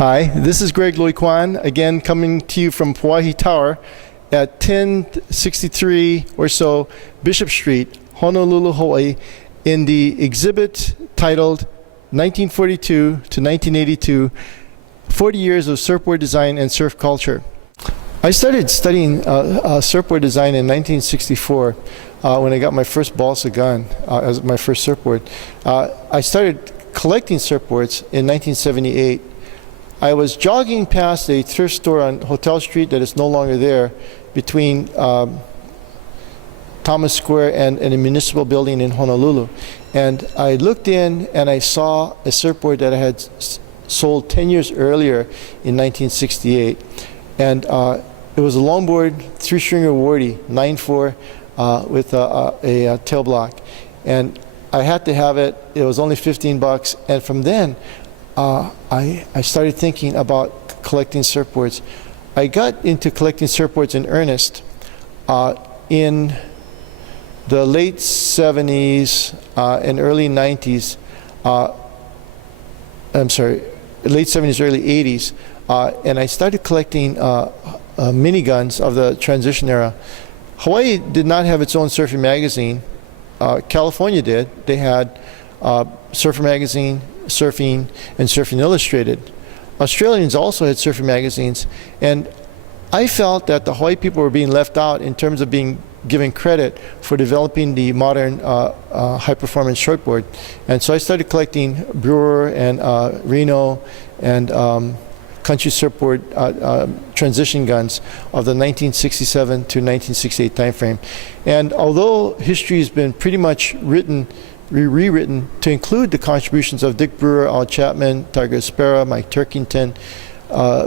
Hi, this is Greg Lui-Kwan, again coming to you from Pauahi Tower at 1063 or so Bishop Street, Honolulu, Hawaii, in the exhibit titled 1942 to 1982, 40 Years of Surfboard Design and Surf Culture. I started studying surfboard design in 1964 when I got my first balsa gun as my first surfboard. I started collecting surfboards in 1978. I was jogging past a thrift store on Hotel Street that is no longer there between Thomas Square and a municipal building in Honolulu. And I looked in and I saw a surfboard that I had sold 10 years earlier in 1968. And it was a longboard, 3-stringer Wardy, 9/4 with a tail block. And I had to have it. It was only $15. And from then, I started thinking about collecting surfboards. I got into collecting surfboards in earnest in the late 70s and early 90s. I'm sorry, late 70s, early 80s. And I started collecting miniguns of the transition era. Hawaii did not have its own surfing magazine. California did. They had Surfer Magazine, Surfing, and Surfing Illustrated. Australians also had surfing magazines, and I felt that the Hawaii people were being left out in terms of being given credit for developing the modern high-performance shortboard. And so I started collecting Brewer and Reno and country surfboard transition guns of the 1967 to 1968 timeframe. And although history has been pretty much rewritten to include the contributions of Dick Brewer, Al Chapman, Tiger Espera, Mike Turkington,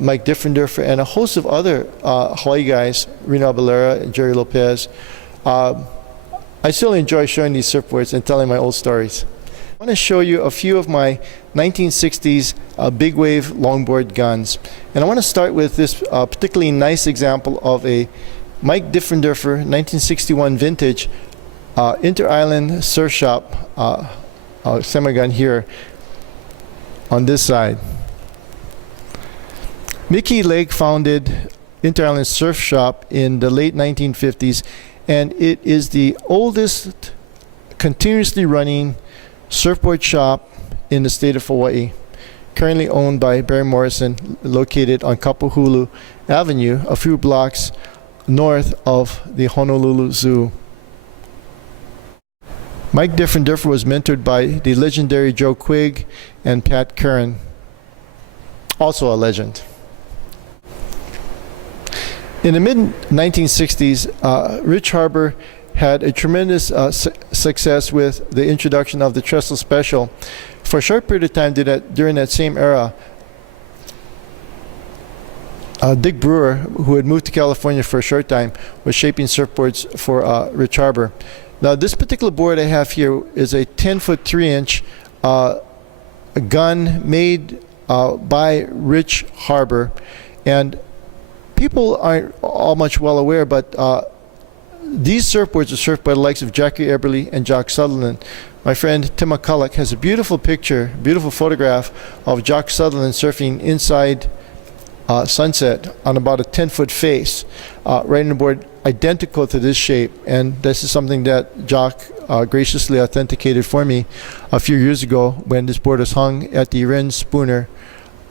Mike Diffenderfer, and a host of other Hawaii guys, Reno Abalera and Jerry Lopez, I still enjoy showing these surfboards and telling my old stories. I want to show you a few of my 1960s big wave longboard guns. And I want to start with this particularly nice example of a Mike Diffenderfer 1961 vintage Inter-Island Surf Shop semi-gun here on this side. Mickey Lake founded Inter-Island Surf Shop in the late 1950s, and it is the oldest continuously running surfboard shop in the state of Hawaii, currently owned by Barry Morrison, located on Kapuhulu Avenue, a few blocks north of the Honolulu Zoo. Mike Diffenderfer was mentored by the legendary Joe Quigg and Pat Curran, also a legend. In the mid-1960s, Rich Harbor had a tremendous success with the introduction of the Trestle Special. For a short period of time during that same era, Dick Brewer, who had moved to California for a short time, was shaping surfboards for Rich Harbor. Now, this particular board I have here is a 10-foot 3-inch gun made by Rich Harbor, and people aren't all much well aware, but these surfboards are surfed by the likes of Jackie Eberly and Jock Sutherland. My friend Tim McCulloch has a beautiful picture, beautiful photograph of Jock Sutherland surfing inside Sunset on about a 10-foot face, riding a board identical to this shape. And this is something that Jock graciously authenticated for me a few years ago when this board was hung at the Ren Spooner,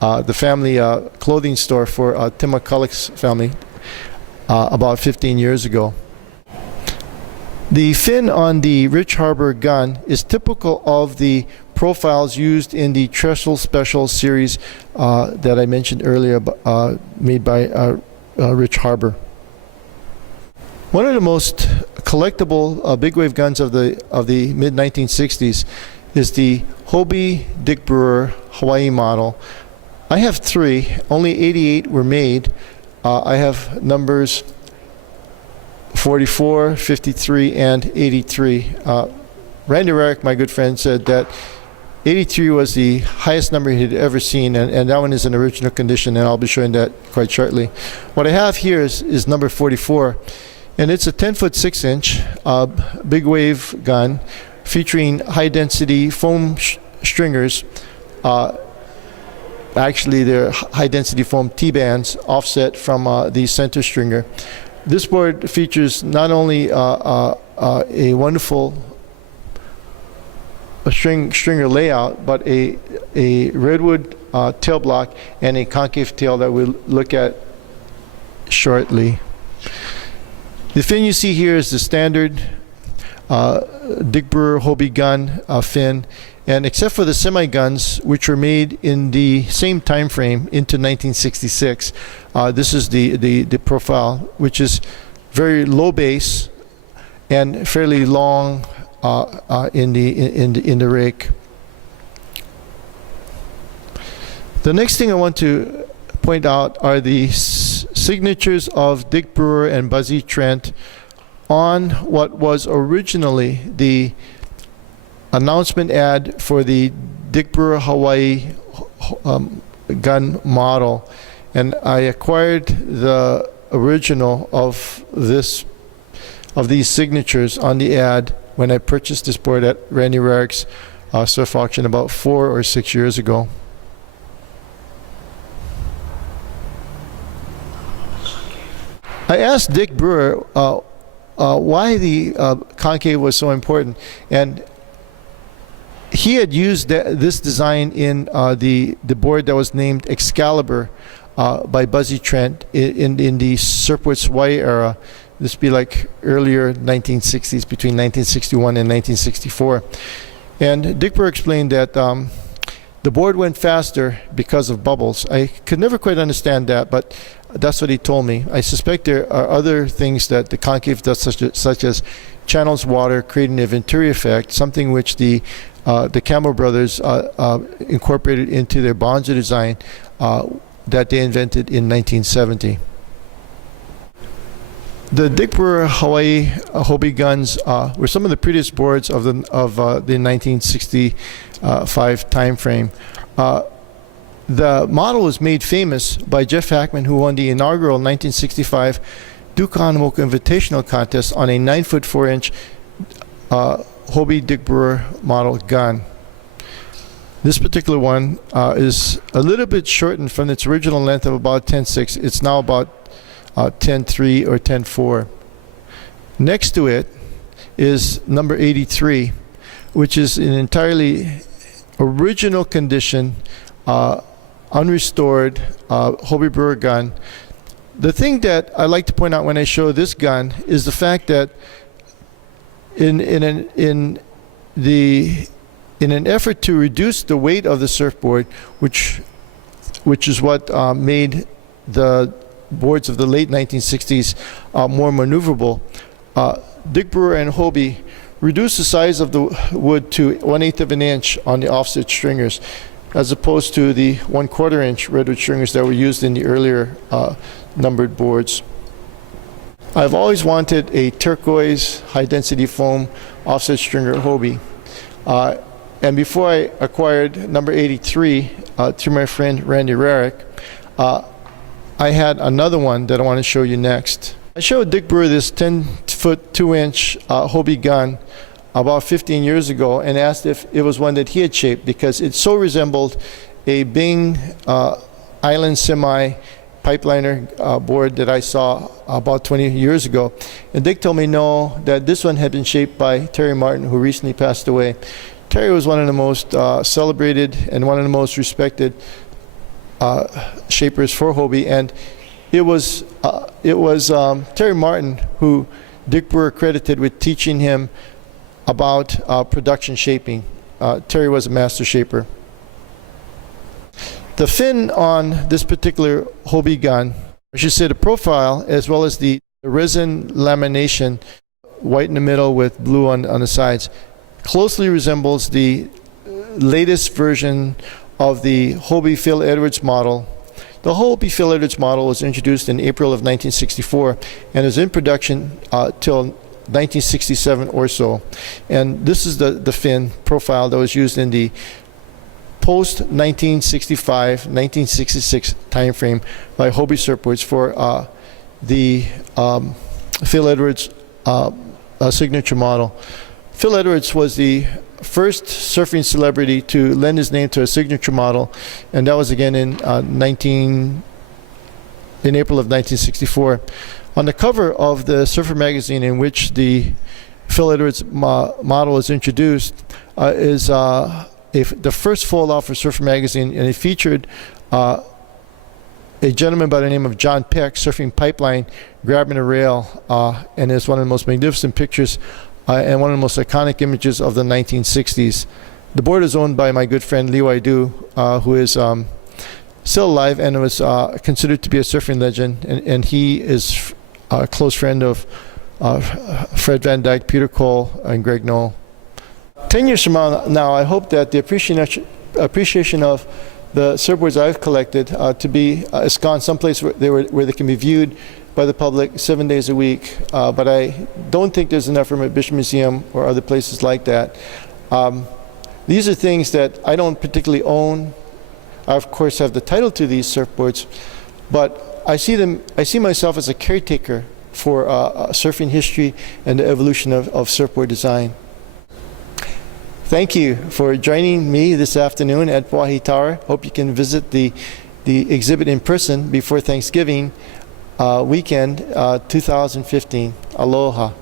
the family clothing store for Tim McCulloch's family about 15 years ago. The fin on the Rich Harbor gun is typical of the profiles used in the Trestle Special series that I mentioned earlier, made by Rich Harbor. One of the most collectible big wave guns of the mid-1960s is the Hobie Dick Brewer Hawaii model. I have 3. Only 88 were made. I have numbers 44, 53, and 83. Randy Rarick, my good friend, said that 83 was the highest number he had ever seen, and that one is in original condition, and I'll be showing that quite shortly. What I have here is number 44, and it's a 10-foot 6-inch big wave gun featuring high-density foam stringers actually they're high-density foam T-bands offset from the center stringer. This board features not only a wonderful stringer layout, but a redwood tail block and a concave tail that we'll look at shortly. The fin you see here is the standard Dick Brewer Hobie gun fin, and except for the semi-guns, which were made in the same time frame into 1966, this is the profile, which is very low base and fairly long in the rake. The next thing I want to point out are the signatures of Dick Brewer and Buzzy Trent on what was originally the announcement ad for the Dick Brewer Hawaii gun model, and I acquired the original of these signatures on the ad when I purchased this board at Randy Rarick's surf auction about 4 or 6 years ago. I asked Dick Brewer why the concave was so important, and he had used this design in the board that was named Excalibur by Buzzy Trent in the Surfboards Hawaii era. This would be like earlier 1960s, between 1961 and 1964. And Dick Brewer explained that the board went faster because of bubbles. I could never quite understand that, but that's what he told me. I suspect there are other things that the concave does, such as channels water, creating a venturi effect, something which the Campbell brothers incorporated into their Bonzer design that they invented in 1970. The Dick Brewer Hawaii Hobie guns were some of the prettiest boards of the 1965 time frame. The model was made famous by Jeff Hackman, who won the inaugural 1965 Duke Kahanamoku Invitational Contest on a 9-foot 4-inch Hobie Dick Brewer model gun. This particular one is a little bit shortened from its original length of about 10.6. It's now about 10.3 or 10.4. Next to it is number 83, which is an entirely original condition, unrestored Hobie Brewer gun. The thing that I like to point out when I show this gun is the fact that in an effort to reduce the weight of the surfboard, which is what made the boards of the late 1960s more maneuverable, Dick Brewer and Hobie reduced the size of the wood to 1/8 of an inch on the offset stringers, as opposed to the 1/4 inch redwood stringers that were used in the earlier numbered boards. I've always wanted a turquoise high-density foam offset stringer Hobie. And before I acquired number 83 through my friend Randy Rarick, I had another one that I want to show you next. I showed Dick Brewer this 10-foot 2-inch Hobie gun about 15 years ago and asked if it was one that he had shaped, because it so resembled a Bing Island Semi pipeliner board that I saw about 20 years ago. And Dick told me no, that this one had been shaped by Terry Martin, who recently passed away. Terry was one of the most celebrated and one of the most respected shapers for Hobie, and it was Terry Martin who Dick Brewer credited with teaching him about production shaping. Terry was a master shaper. The fin on this particular Hobie gun, I should say the profile, as well as the resin lamination, white in the middle with blue on the sides, closely resembles the latest version of the Hobie Phil Edwards model. The Hobie Phil Edwards model was introduced in April of 1964 and was in production till 1967 or so. And this is the fin profile that was used in the post-1965, 1966 time frame by Hobie Surfboards for the Phil Edwards signature model. Phil Edwards was the first surfing celebrity to lend his name to a signature model, and that was again in April of 1964. On the cover of the Surfer magazine, in which the Phil Edwards model is introduced, is the first fold-out for Surfer magazine, and it featured a gentleman by the name of John Peck surfing pipeline, grabbing a rail, and it's one of the most magnificent pictures and one of the most iconic images of the 1960s. The board is owned by my good friend Lee Wai-Du, who is still alive and was considered to be a surfing legend, and he is a close friend of Fred Van Dyke, Peter Cole, and Greg Noel. 10 years from now, I hope that the appreciation of the surfboards I've collected to be ensconced someplace where they can be viewed by the public 7 days a week. But I don't think there's enough room at Bishop Museum or other places like that. These are things that I don't particularly own. I, of course, have the title to these surfboards, but I see myself as a caretaker for surfing history and the evolution of surfboard design. Thank you for joining me this afternoon at Pauahi Tower. Hope you can visit the exhibit in person before Thanksgiving weekend 2015. Aloha.